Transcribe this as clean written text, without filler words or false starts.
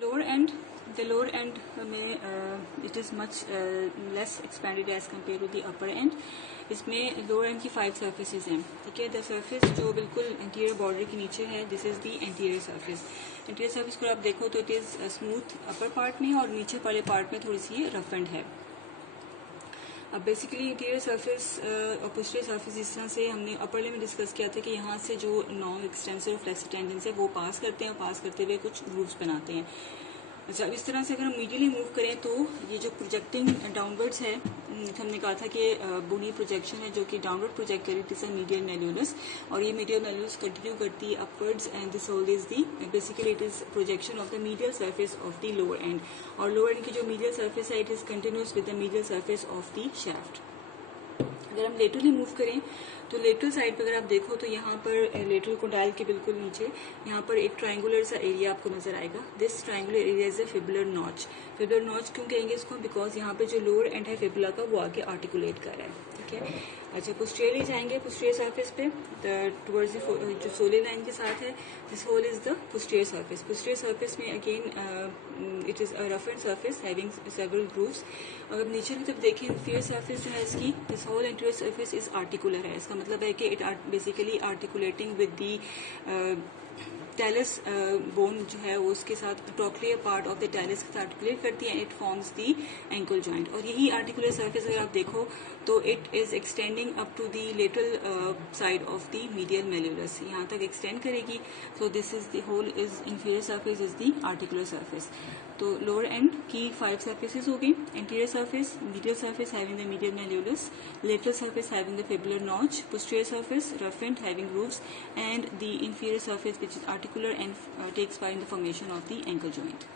The lower end में it is much less expanded as compared to the upper end. इसमें lower end की 5 surfaces हैं, ठीक है. The surface जो बिल्कुल interior border के नीचे है, this is the anterior surface. Anterior surface को आप देखो तो it is smooth upper part में और नीचे वाले part में थोड़ी सी ये rough end है. अब बेसिकली इंटीरियर सरफेस और पोस्टीरियर सरफेस जिस तरह से हमने अपर में डिस्कस किया था कि यहाँ से जो नॉन एक्सटेंसर और फ्लेक्सर टेंडेंस है वो पास करते हैं और पास करते हुए कुछ ग्रूव्स बनाते हैं. अच्छा, इस तरह से अगर हम मीडियली मूव करें तो ये जो प्रोजेक्टिंग डाउनवर्ड्स है, हमने कहा था कि बोनी प्रोजेक्शन है जो कि डाउनवर्ड प्रोजेक्ट करी थी मीडियल मेल्यूलस, और ये मीडियल मेल्यूलस कंटिन्यू करती है upwards and this whole is the basically it is projection of the medial surface of the lower end. और लोअर एंड की जो मीडियल सरफेस है it is continuous with the medial surface of the shaft. अगर हम laterally move करें तो lateral side पर अगर आप देखो तो यहाँ पर लेटरल कोंडाइल के बिल्कुल नीचे यहाँ पर एक ट्रायंगुलर सा एरिया आपको नजर आएगा. This triangular area is a fibular notch. Fibular notch क्यों कहेंगे इसको? बिकॉज यहाँ पे जो लोअर एंड है फिबुला का वो आगे आर्टिकुलेट कर रहा है, ठीक है. अच्छा, पोस्टीरियरली जाएंगे पोस्टीरियर सरफेस पे टुवर्ड्स जो सोलर लाइन के साथ है, this whole is the posterior surface. Posterior surface में again it is a rough and surface having several grooves. अगर नीचे की तरफ देखें इंफीरियर सरफेस जो है इसकी, this whole anterior surface is articular है. इसका मतलब है कि it basically articulating with the talus bone जो है वो उसके साथ trochlear part of the talus के साथ आर्टिकुलेट करती है. It forms the ankle joint. और यही आर्टिकुलर सरफेस अगर आप देखो तो it is extending up to the lateral side of the medial malleolus, यहाँ तक एक्सटेंड करेगी. So this is the whole is inferior surface is the articular surface. तो लोअर एंड की 5 surfaces हो गई. Anterior surface, medial surface having the medial malleolus, lateral surface having the fibular notch, posterior surface rough end having grooves, and the inferior surface which is articular and takes part in the formation of the ankle joint.